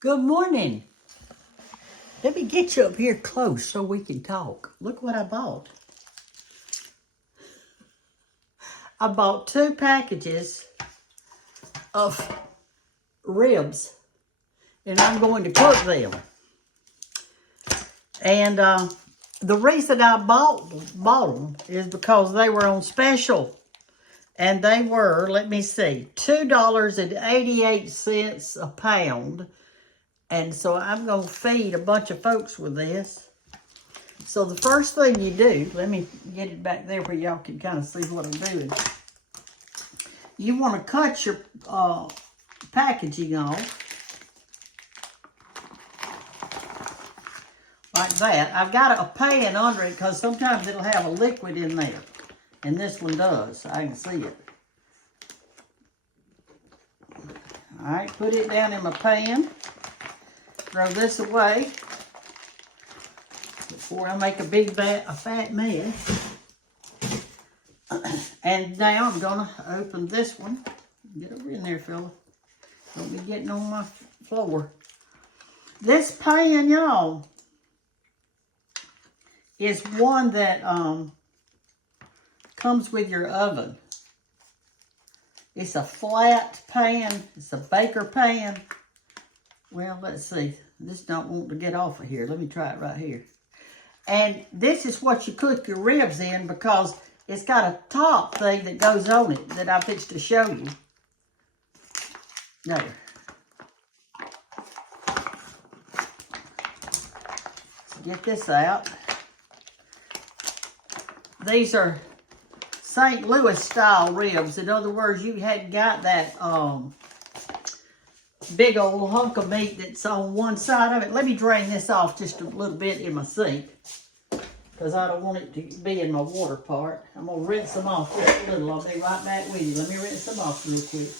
Good morning. Let me get you up here close so we can talk. Look what I bought. I bought 2 packages of ribs, and I'm going to cook them. And the reason I bought them is because they were on special. And they were, let me see, $2.88 a pound. And so I'm going to feed a bunch of folks with this. So the first thing you do, let me get it back there where y'all can kind of see what I'm doing. You want to cut your packaging off. Like that. I've got a pan under it because sometimes it'll have a liquid in there. And this one does. I can see it. Alright, put it down in my pan. Throw this away before I make a fat mess. And now I'm going to open this one. Get over in there, fella. Don't be getting on my floor. This pan, y'all, is one that comes with your oven. It's a flat pan. It's a baker pan. Well, let's see. This don't want to get off of here. Let me try it right here. And this is what you cook your ribs in because it's got a top thing that goes on it that I fixed to show you. There. Let's get this out. These are St. Louis style ribs. In other words, you hadn't got that big old hunk of meat that's on one side of it. Let me drain this off just a little bit in my sink because I don't want it to be in my water part. I'm going to rinse them off just a little. I'll be right back with you. Let me rinse them off real quick.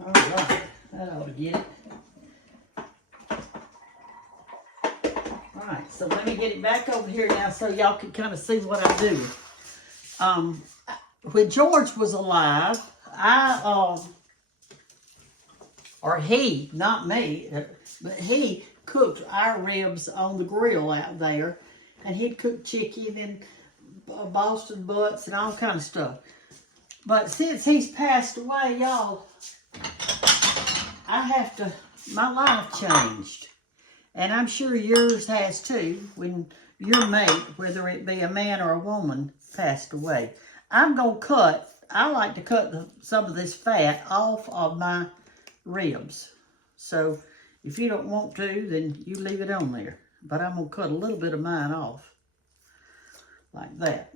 All right, that ought to get it. All right, so let me get it back over here now so y'all can kind of see what I'm doing. When George was alive, or he, not me, but he cooked our ribs on the grill out there, and he'd cook chicken and Boston butts and all kind of stuff. But since he's passed away, y'all, my life changed. And I'm sure yours has too, when your mate, whether it be a man or a woman, passed away. I like to cut some of this fat off of my ribs. So if you don't want to, then you leave it on there. But I'm going to cut a little bit of mine off. Like that.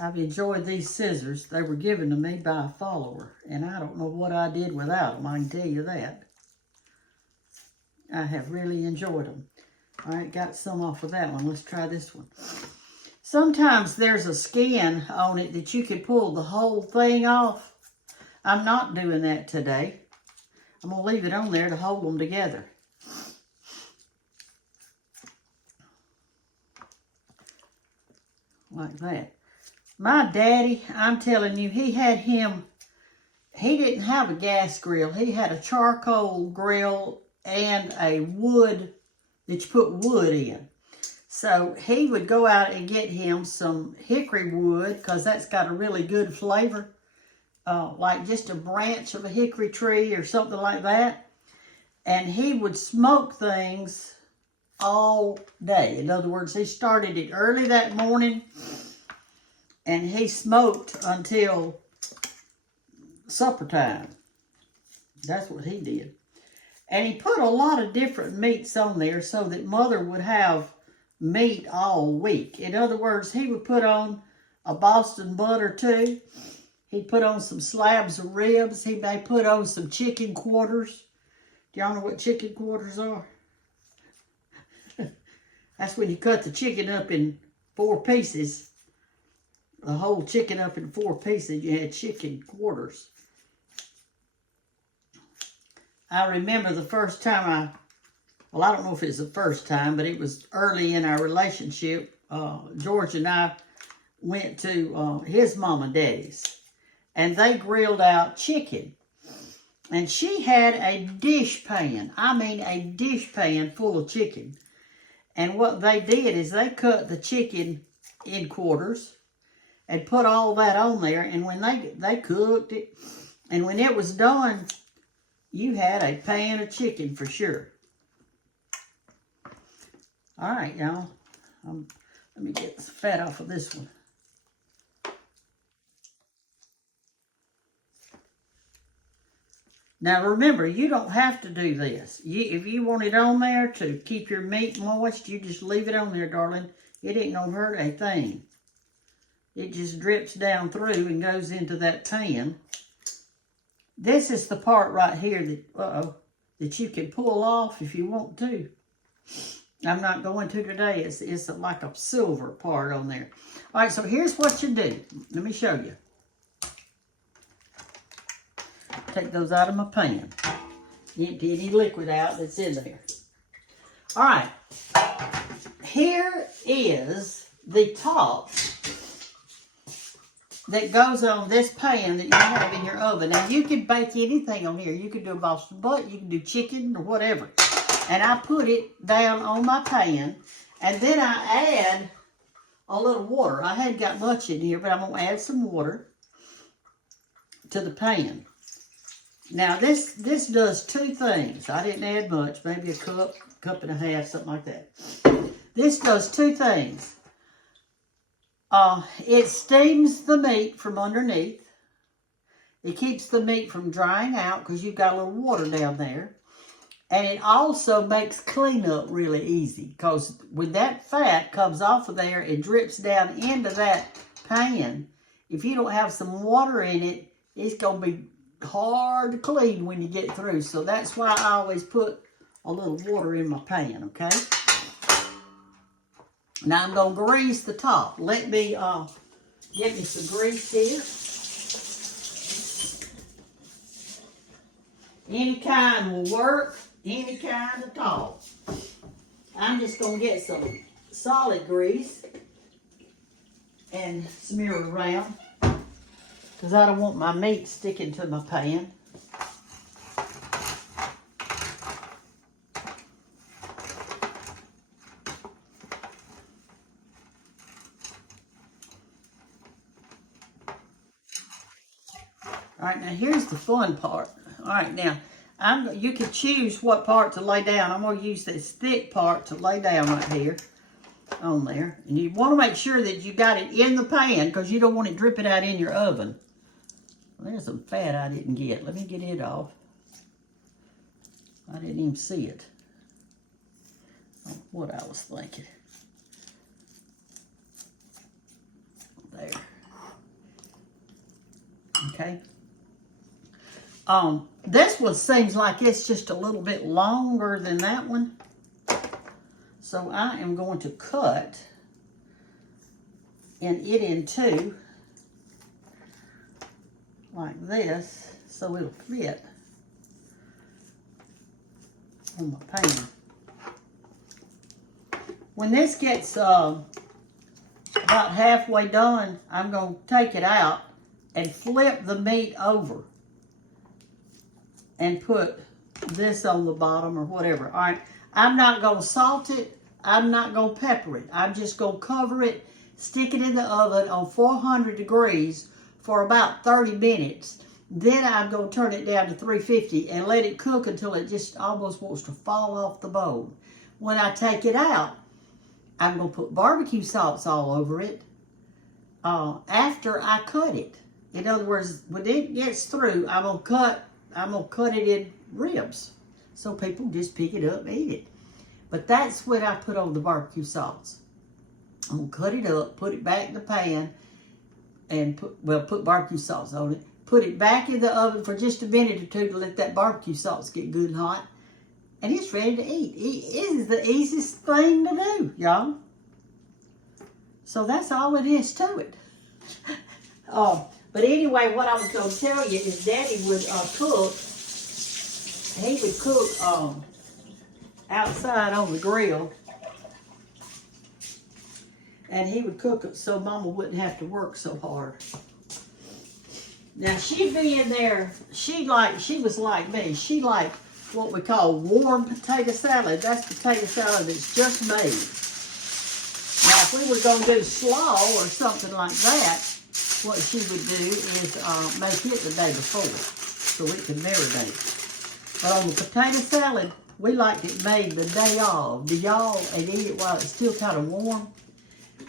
I've enjoyed these scissors. They were given to me by a follower. And I don't know what I did without them, I can tell you that. I have really enjoyed them. All right, got some off of that one. Let's try this one. Sometimes there's a skin on it that you can pull the whole thing off. I'm not doing that today. I'm going to leave it on there to hold them together. Like that. My daddy, I'm telling you, he didn't have a gas grill. He had a charcoal grill and a wood that you put wood in. So he would go out and get him some hickory wood because that's got a really good flavor. Like just a branch of a hickory tree or something like that. And he would smoke things all day. In other words, he started it early that morning and he smoked until supper time. That's what he did. And he put a lot of different meats on there so that Mother would have meat all week. In other words, he would put on a Boston butt or two. He'd put on some slabs of ribs. He may put on some chicken quarters. Do y'all know what chicken quarters are? That's when you cut the chicken up in 4 pieces. The whole chicken up in 4 pieces. You had chicken quarters. I remember the first time well, I don't know if it's the first time, but it was early in our relationship. George and I went to his mom and daddy's, and they grilled out chicken. And she had a dish pan. I mean, a dish pan full of chicken. And what they did is they cut the chicken in quarters and put all that on there. And when they cooked it, and when it was done, you had a pan of chicken for sure. All right, y'all. Let me get the fat off of this one. Now remember, you don't have to do this. If you want it on there to keep your meat moist, you just leave it on there, darling. It ain't gonna hurt a thing. It just drips down through and goes into that pan. This is the part right here that, that you can pull off if you want to. I'm not going to today. It's like a silver part on there. All right, so here's what you do. Let me show you. Take those out of my pan. Empty any liquid out that's in there. All right. Here is the top that goes on this pan that you have in your oven. Now, you can bake anything on here. You can do a Boston butt. You can do chicken or whatever. And I put it down on my pan. And then I add a little water. I hadn't got much in here, but I'm going to add some water to the pan. Now, this does two things. I didn't add much, maybe a cup and a half, something like that. This does two things. It steams the meat from underneath. It keeps the meat from drying out because you've got a little water down there. And it also makes cleanup really easy because when that fat comes off of there, it drips down into that pan. If you don't have some water in it, it's going to be hard to clean when you get through. So that's why I always put a little water in my pan, okay? Now I'm going to grease the top. Let me get me some grease here. Any kind will work. Any kind at all. I'm just going to get some solid grease and smear it around because I don't want my meat sticking to my pan. All right, now here's the fun part. All right, now you can choose what part to lay down. I'm going to use this thick part to lay down right here on there. And you want to make sure that you got it in the pan because you don't want it dripping out in your oven. Well, there's some fat I didn't get. Let me get it off. I didn't even see it. What I was thinking. There. Okay. This one seems like it's just a little bit longer than that one. So I am going to cut it in two like this so it'll fit on my pan. When this gets about halfway done, I'm going to take it out and flip the meat over and put this on the bottom or whatever. All right, I'm not going to salt it. I'm not going to pepper it. I'm just going to cover it, stick it in the oven on 400 degrees for about 30 minutes. Then I'm going to turn it down to 350 and let it cook until it just almost wants to fall off the bone. When I take it out, I'm going to put barbecue sauce all over it after I cut it. In other words, when it gets through, I'm going to cut it in ribs so people just pick it up and eat it. But that's when I put on the barbecue sauce. I'm going to cut it up, put it back in the pan, and put barbecue sauce on it. Put it back in the oven for just a minute or two to let that barbecue sauce get good and hot. And it's ready to eat. It is the easiest thing to do, y'all. So that's all it is to it. But anyway, what I was going to tell you is Daddy would cook. He would cook outside on the grill. And he would cook it so Mama wouldn't have to work so hard. Now she'd be in there, she was like me. She liked what we call warm potato salad. That's potato salad that's just made. Now if we were gonna do slaw or something like that, what she would do is make it the day before so it could marinate. But on the potato salad, we liked it made the day of. Do y'all, and eat it while it's still kind of warm?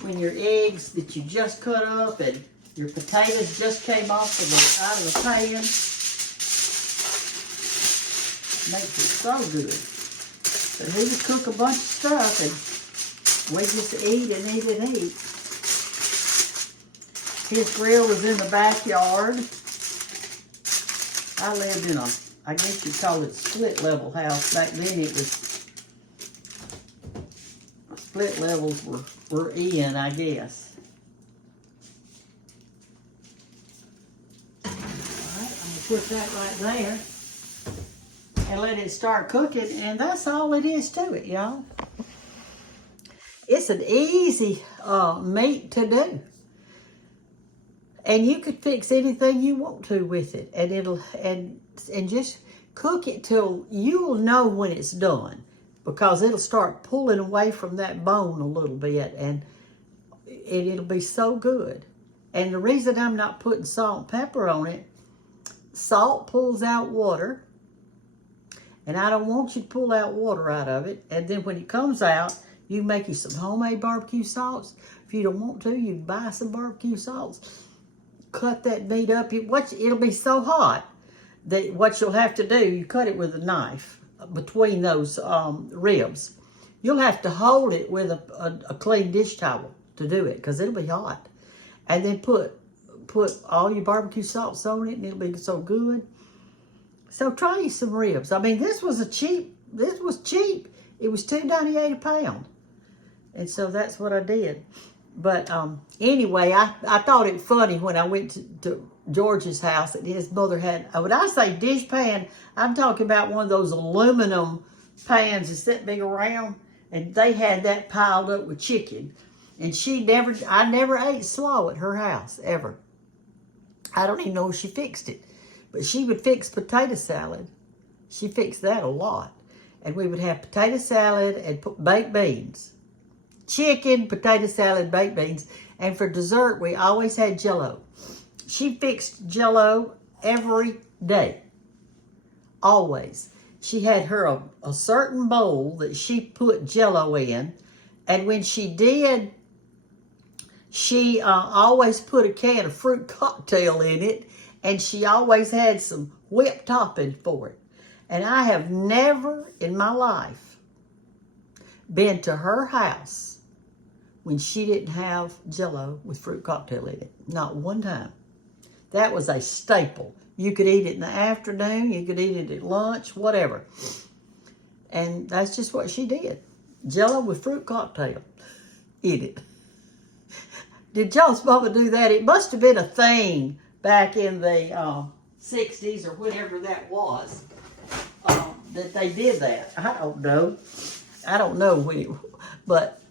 When your eggs that you just cut up and your potatoes just came off out of the pan. Makes it so good. So he would cook a bunch of stuff and we just eat and eat and eat. His grill was in the backyard. I lived in I guess you'd call it split level house. Back then it was, split levels were in, I guess. Put that right there and let it start cooking, and that's all it is to it, y'all. It's an easy meat to do, and you could fix anything you want to with it, and and just cook it till you'll know when it's done, because it'll start pulling away from that bone a little bit, and it'll be so good. And the reason I'm not putting salt and pepper on it, salt pulls out water, and I don't want you to pull out water out of it. And then when it comes out, you can make you some homemade barbecue sauce. If you don't want to, you can buy some barbecue sauce. Cut that meat up. It'll be so hot that what you'll have to do, you cut it with a knife between those ribs. You'll have to hold it with a clean dish towel to do it, because it'll be hot. And then put all your barbecue sauce on it, and it'll be so good. So try you some ribs. I mean, this was cheap. It was $2.98 a pound. And so that's what I did. But anyway, I thought it funny when I went to George's house, and his mother had, when I say dish pan, I'm talking about one of those aluminum pans that's that big around, and they had that piled up with chicken. And I never ate slaw at her house, ever. I don't even know if she fixed it, but she would fix potato salad. She fixed that a lot. And we would have potato salad and baked beans. Chicken, potato salad, baked beans. And for dessert, we always had Jell-O. She fixed Jell-O every day. Always. She had her a certain bowl that she put Jell-O in. And when she did, she always put a can of fruit cocktail in it, and she always had some whipped topping for it. And I have never in my life been to her house when she didn't have Jell-O with fruit cocktail in it. Not one time. That was a staple. You could eat it in the afternoon, you could eat it at lunch, whatever. And that's just what she did. Jell-O with fruit cocktail. Eat it. Did y'all's mama do that? It must have been a thing back in the 60s or whatever that was, that they did that. I don't know. I don't know when but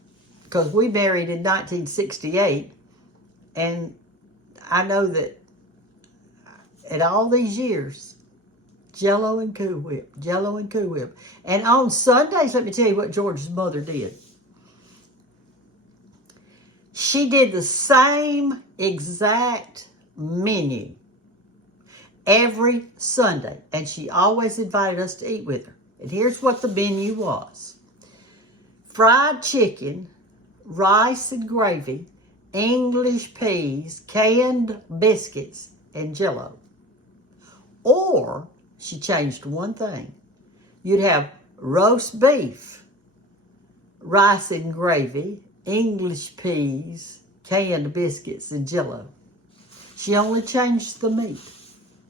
because we married in 1968, and I know that in all these years, Jell-O and Cool Whip, Jell-O and Cool Whip. And on Sundays, let me tell you what George's mother did. She did the same exact menu every Sunday, and she always invited us to eat with her. And here's what the menu was: fried chicken, rice and gravy, English peas, canned biscuits, and Jell-O. Or she changed one thing. You'd have roast beef, rice and gravy, English peas, canned biscuits, and Jell-O. She only changed the meat.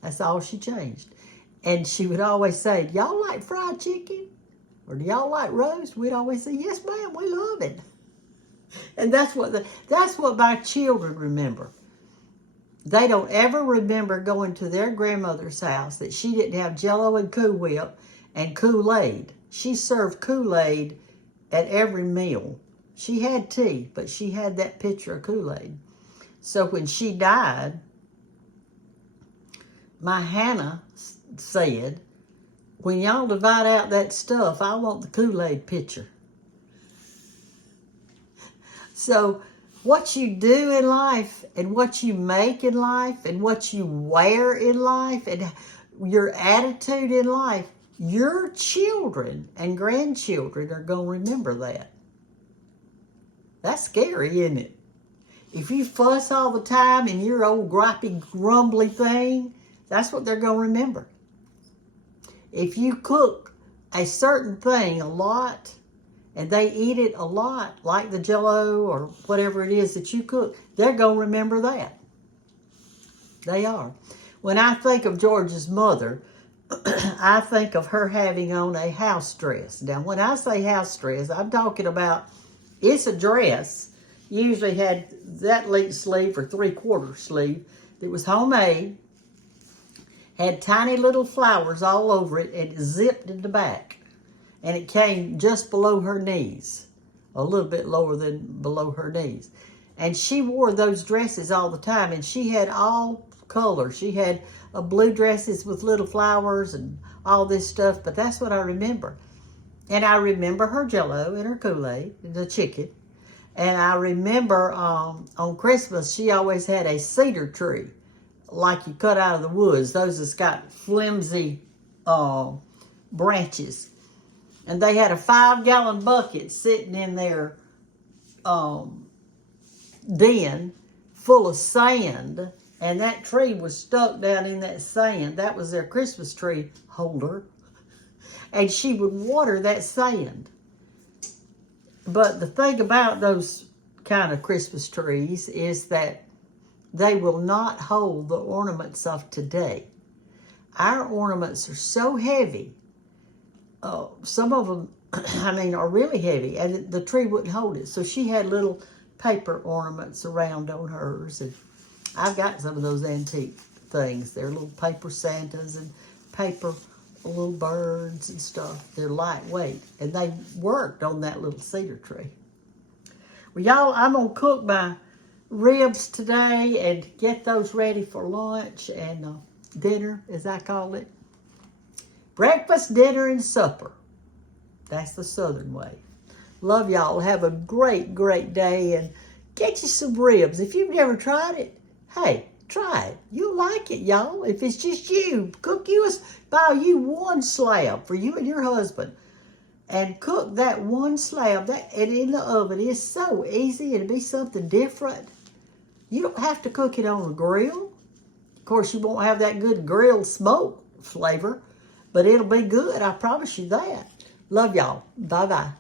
That's all she changed. And she would always say, "Do y'all like fried chicken? Or do y'all like roast?" We'd always say, "Yes, ma'am, we love it." And that's what my children remember. They don't ever remember going to their grandmother's house that she didn't have Jell-O and Cool Whip and Kool-Aid. she served Kool-Aid at every meal. She had tea, but she had that pitcher of Kool-Aid. So when she died, my Hannah said, when y'all divide out that stuff, I want the Kool-Aid pitcher. So what you do in life and what you make in life and what you wear in life and your attitude in life, your children and grandchildren are going to remember that. That's scary, isn't it? If you fuss all the time and your old gripey, grumbly thing, that's what they're going to remember. If you cook a certain thing a lot and they eat it a lot, like the Jell-O or whatever it is that you cook, they're going to remember that. They are. When I think of George's mother, I think of her having on a house dress. Now, when I say house dress, I'm talking about, it's a dress. Usually had that length sleeve or 3/4 sleeve. It was homemade. Had tiny little flowers all over it and zipped in the back. And it came just below her knees. A little bit lower than below her knees. And she wore those dresses all the time. And she had all colors. She had blue dresses with little flowers and all this stuff. But that's what I remember. And I remember her Jell-O and her Kool-Aid, the chicken. And I remember on Christmas, she always had a cedar tree, like you cut out of the woods. Those that's got flimsy branches. And they had a 5-gallon bucket sitting in their den full of sand. And that tree was stuck down in that sand. That was their Christmas tree holder. And she would water that sand. But the thing about those kind of Christmas trees is that they will not hold the ornaments of today. Our ornaments are so heavy. Some of them, are really heavy, and the tree wouldn't hold it. So she had little paper ornaments around on hers, and I've got some of those antique things. They're little paper Santas and paper little birds and stuff. They're lightweight, and they worked on that little cedar tree. Well, y'all, I'm going to cook my ribs today and get those ready for lunch and dinner, as I call it. Breakfast, dinner, and supper. That's the Southern way. Love y'all. Have a great, great day, and get you some ribs. If you've never tried it, hey, try it. You'll like it, y'all. If it's just you, buy you one slab for you and your husband. And cook that one slab and in the oven. It's so easy. It'll be something different. You don't have to cook it on a grill. Of course, you won't have that good grilled smoke flavor, but it'll be good. I promise you that. Love y'all. Bye-bye.